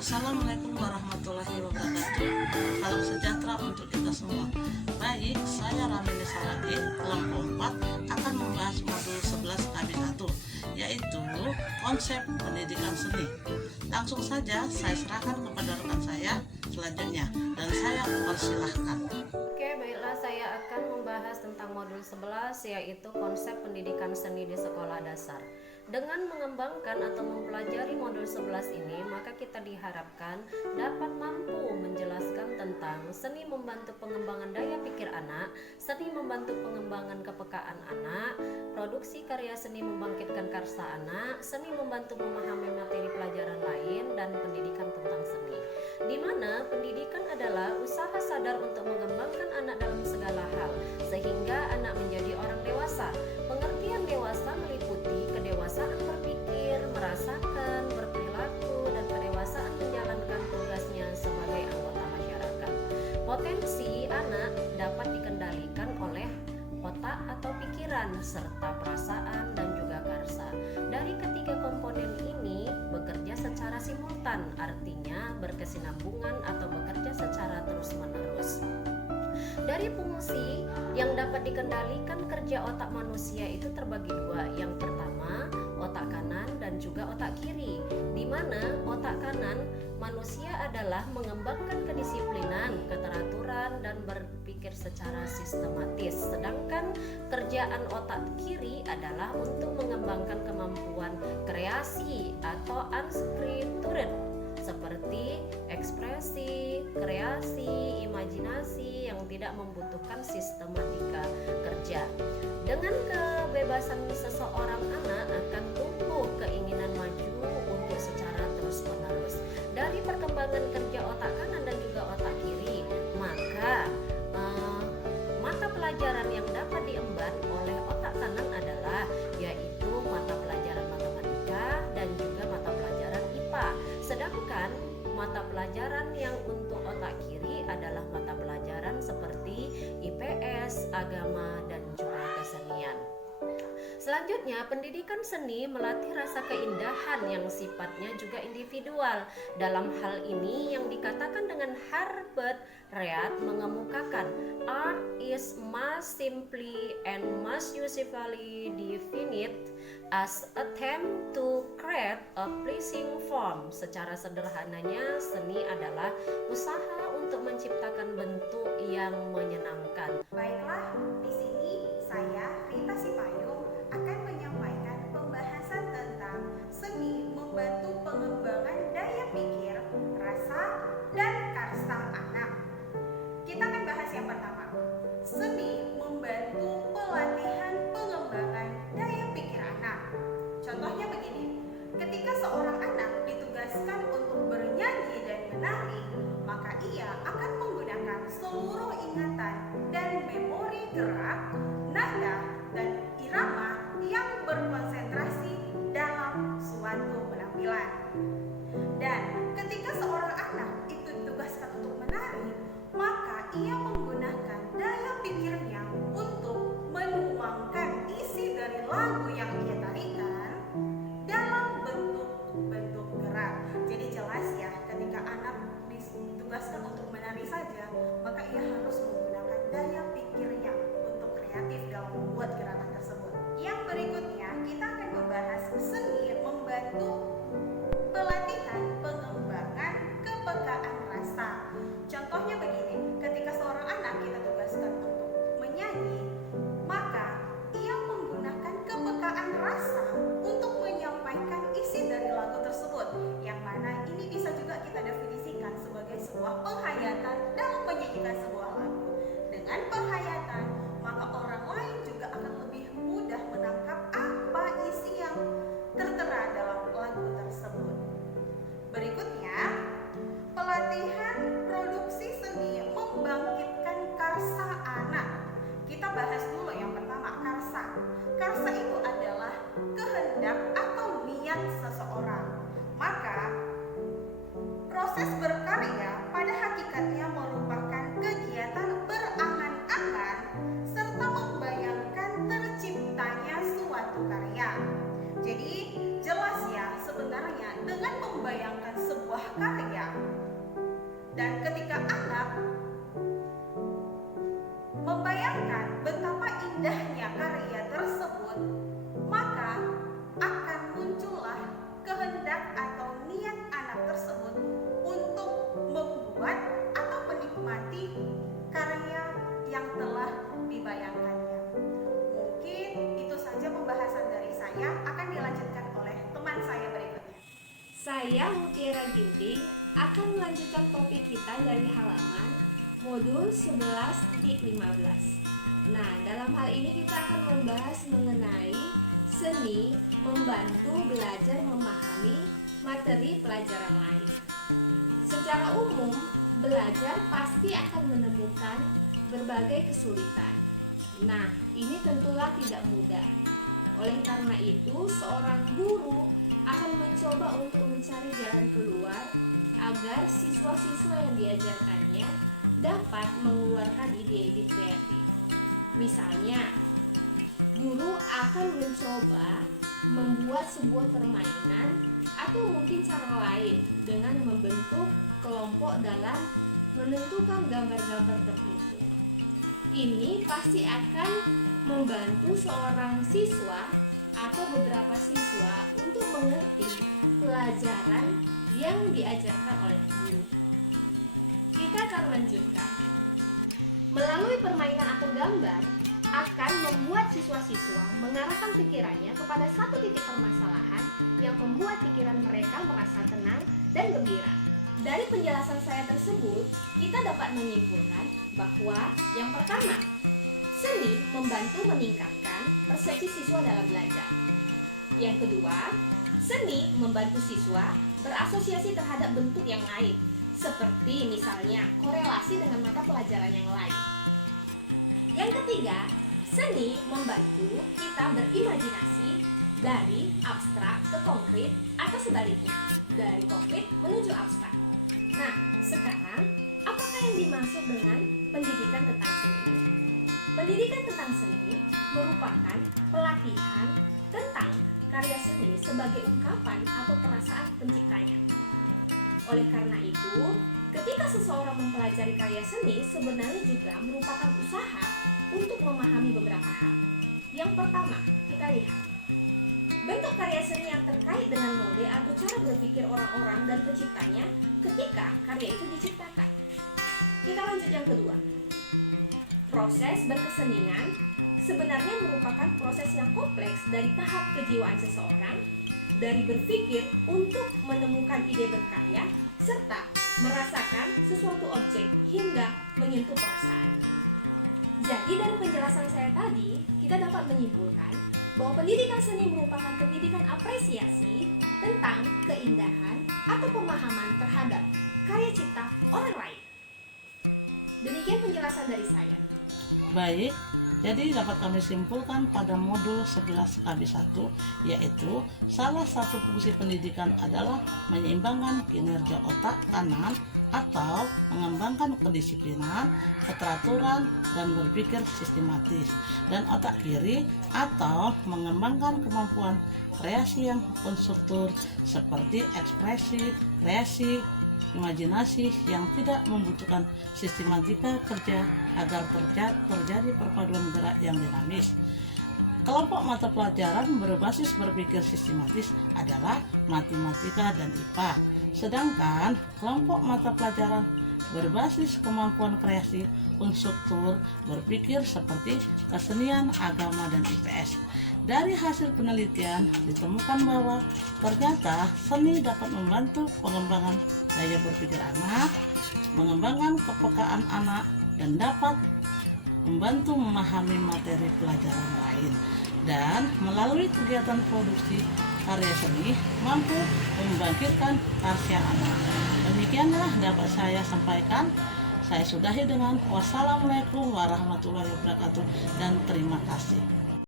Assalamualaikum warahmatullahi wabarakatuh. Salam sejahtera untuk kita semua. Baik, saya Ramini Saragi, kelompok 4 akan membahas modul 11 KB1, yaitu konsep pendidikan seni. Langsung saja saya serahkan kepada rekan saya selanjutnya, dan saya persilahkan. Oke, baiklah, saya akan membahas tentang modul 11, yaitu konsep pendidikan seni di sekolah dasar. Dengan mengembangkan atau mempelajari modul 11 ini, maka kita diharapkan dapat mampu menjelaskan tentang seni membantu pengembangan daya pikir anak, seni membantu pengembangan kepekaan anak, produksi karya seni membangkitkan karsa anak, seni membantu memahami materi pelajaran lain, dan pendidikan tentang seni. Di mana pendidikan adalah usaha sadar untuk mengembangkan anak dalam segala hal, sehingga anak menjadi orang dewasa. Pengertian dewasa meliputi kedewasaan berpikir, merasakan, berperilaku, dan kedewasaan menjalankan tugasnya sebagai anggota masyarakat. Potensi anak dapat dikendalikan oleh otak atau pikiran, serta perasaan dan juga karsa. Dari ketiga komponen ini bekerja secara simultan, artinya berkesinambungan atau bekerja secara terus-menerus. Dari fungsi yang dapat dikendalikan kerja otak manusia itu terbagi dua. Yang pertama, otak kanan dan juga otak kiri, di mana otak kanan manusia adalah mengembangkan kedisiplinan, keteraturan, dan berpikir secara sistematis. Sedangkan kerjaan otak kiri adalah untuk mengembangkan kemampuan kreasi atau unscriptured, seperti ekspresi, kreasi, imajinasi yang tidak membutuhkan sistematika kerja. Dengan kebebasan seseorang anak akan tumbuh keinginan maju untuk secara terus-menerus. Dari perkembangan kerja otak kanan dan juga otak kiri, maka mata pelajaran yang dapat diemban oleh otak kanan adalah yaitu mata pelajaran matematika dan juga mata pelajaran IPA. Sedangkan mata pelajaran yang untuk otak kiri adalah mata pelajaran seperti IPS, agama, dan juga kesenian. Selanjutnya, pendidikan seni melatih rasa keindahan yang sifatnya juga individual. Dalam hal ini yang dikatakan dengan Herbert Read mengemukakan art is most simply and most usefully defined as attempt to create a pleasing form. Secara sederhananya, seni adalah usaha untuk menciptakan bentuk yang menyenangkan. Baiklah, di sini saya Rita Sipayung akan menyampaikan pembahasan tentang seni membantu pengembangan daya pikir, rasa, dan karsa anak. Kita akan bahas yang pertama. Seni membantu pelatihan pengembangan daya pikir anak. Contohnya begini, ketika seorang anak ditugaskan untuk bernyanyi dan menari, maka ia akan menggunakan seluruh ingatan dan memori gerak, nada, dan irama yang berkonsentrasi dalam suatu penampilan. Dan ketika seorang anak itu ditugaskan untuk menari, maka ia menggunakan daya pikirnya untuk menuangkan isi dari lagu yang ia tarikan dalam bentuk-bentuk gerak. Jadi jelas ya, ketika anak ditugaskan untuk menari saja, maka ia harus menggunakan daya pikirnya untuk kreatif dalam membuat gerakan tersebut. Yang berikutnya, kita akan membahas seni membantu pelatihan pengembangan kepekaan rasa. Contohnya begini, ketika seorang anak kita tugaskan untuk menyanyi, maka ia menggunakan kepekaan rasa untuk menyampaikan isi dari lagu tersebut, yang mana ini bisa juga kita definisikan sebagai sebuah penghayatan dalam menyanyikan sebuah lagu. Dengan penghayatan, maka orang lain juga akan lebih mudah menangkap apa isi yang tertera dalam lagu tersebut. Berikutnya, pelatihan produksi seni membangkitkan karsa anak. Kita bahas dulu yang pertama, karsa. Karsa itu adalah kehendak atau niat seseorang. Maka, proses berkarya pada hakikatnya merupakan kegiatan berangan-angan serta membayangkan terciptanya suatu karya. Jadi, jelas ya, sebenarnya belajarnya dengan membayangkan sebuah karya. Dan ketika anak membayangkan betapa indahnya karya tersebut, maka akan muncullah kehendak atau niat anak tersebut untuk membuat atau menikmati karya yang telah dibayangkannya. Mungkin itu saja pembahasan dari saya, akan dilanjutkan oleh teman saya berikutnya. Saya Mutiara Ginting akan melanjutkan topik kita dari halaman modul 11.15. Nah, dalam hal ini kita akan membahas mengenai seni membantu belajar memahami materi pelajaran lain. Secara umum, belajar pasti akan menemukan berbagai kesulitan. Nah, ini tentulah tidak mudah. Oleh karena itu, seorang guru akan mencoba untuk mencari jalan keluar agar siswa-siswa yang diajarkannya dapat mengeluarkan ide-ide kreatif. Misalnya, guru akan mencoba membuat sebuah permainan atau mungkin cara lain dengan membentuk kelompok dalam menentukan gambar-gambar tertentu. Ini pasti akan membantu seorang siswa atau beberapa siswa untuk mengerti pelajaran yang diajarkan oleh guru. Kita akan lanjutkan. Melalui permainan atau gambar akan membuat siswa-siswa mengarahkan pikirannya kepada satu titik permasalahan yang membuat pikiran mereka merasa tenang dan gembira. Dari penjelasan saya tersebut, kita dapat menyimpulkan bahwa yang pertama, seni membantu meningkatkan persepsi siswa dalam belajar. Yang kedua, seni membantu siswa berasosiasi terhadap bentuk yang lain, seperti misalnya korelasi dengan mata pelajaran yang lain. Yang ketiga, seni membantu kita berimajinasi dari abstrak ke konkret atau sebaliknya, dari konkret menuju abstrak. Nah, sekarang apakah yang dimaksud dengan pendidikan tentang seni? Pendidikan tentang seni merupakan pelatihan tentang karya seni sebagai ungkapan atau perasaan penciptanya. Oleh karena itu, ketika seseorang mempelajari karya seni sebenarnya juga merupakan usaha untuk memahami beberapa hal. Yang pertama, kita lihat bentuk karya seni yang terkait dengan mode atau cara berpikir orang-orang dan penciptanya ketika karya itu diciptakan. Kita lanjut yang kedua. Proses berkesenian sebenarnya merupakan proses yang kompleks dari tahap kejiwaan seseorang, dari berpikir untuk menemukan ide berkarya, serta merasakan sesuatu objek hingga menyentuh perasaan. Jadi dari penjelasan saya tadi, kita dapat menyimpulkan bahwa pendidikan seni merupakan pendidikan apresiasi tentang keindahan atau pemahaman terhadap karya cipta orang lain. Demikian penjelasan dari saya. Baik, jadi dapat kami simpulkan pada modul 11 KB1, yaitu salah satu fungsi pendidikan adalah menyeimbangkan kinerja otak kanan atau mengembangkan kedisiplinan, keteraturan, dan berpikir sistematis, dan otak kiri atau mengembangkan kemampuan kreasi yang konstruktur seperti ekspresi, kreasi, imajinasi yang tidak membutuhkan sistematika kerja agar terjadi perpaduan gerak yang dinamis. Kelompok mata pelajaran berbasis berpikir sistematis adalah matematika dan IPA. Sedangkan kelompok mata pelajaran berbasis kemampuan kreasi konstruktur berpikir seperti kesenian, agama, dan IPS. Dari hasil penelitian ditemukan bahwa ternyata seni dapat membantu pengembangan daya berpikir anak, mengembangkan kepekaan anak, dan dapat membantu memahami materi pelajaran lain. Dan melalui kegiatan produksi karya seni mampu membangkitkan karya anak. Demikianlah dapat saya sampaikan. Saya sudahi dengan wassalamualaikum warahmatullahi wabarakatuh dan terima kasih.